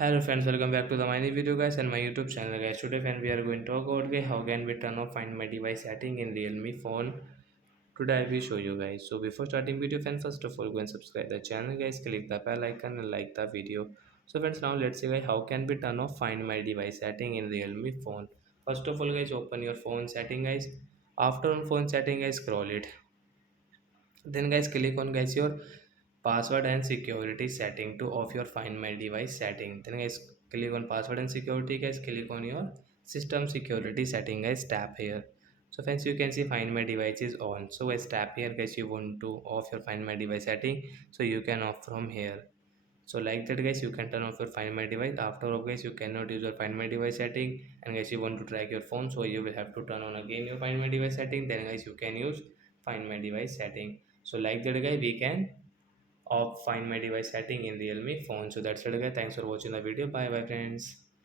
Hello friends, welcome back to the my new video guys and my YouTube channel guys. Today friend we are going to talk about how can we turn off find my device setting in Realme phone. Today I will show you guys. So before starting video friend, first of all go and subscribe the channel guys, click the bell icon and like the video. So friends, now let's see guys how can we turn off find my device setting in Realme phone. First of all guys, open your phone setting guys. After on phone setting guys, scroll it, then guys click on guys your password and security setting to off your find my device setting. Then guys click on password and security guys, click on your system security setting guys, tap here. So friends, you can see find my device is on. So guys tap here guys, you want to off your find my device setting, so you can off from here. So like that guys, you can turn off your find my device. After all guys, you cannot use your find my device setting, and guys you want to track your phone, so you will have to turn on again your find my device setting. Then guys you can use find my device setting. So like that guys, we can off find my device setting in Realme phone. So that's it guys, thanks for watching the video. Bye bye friends.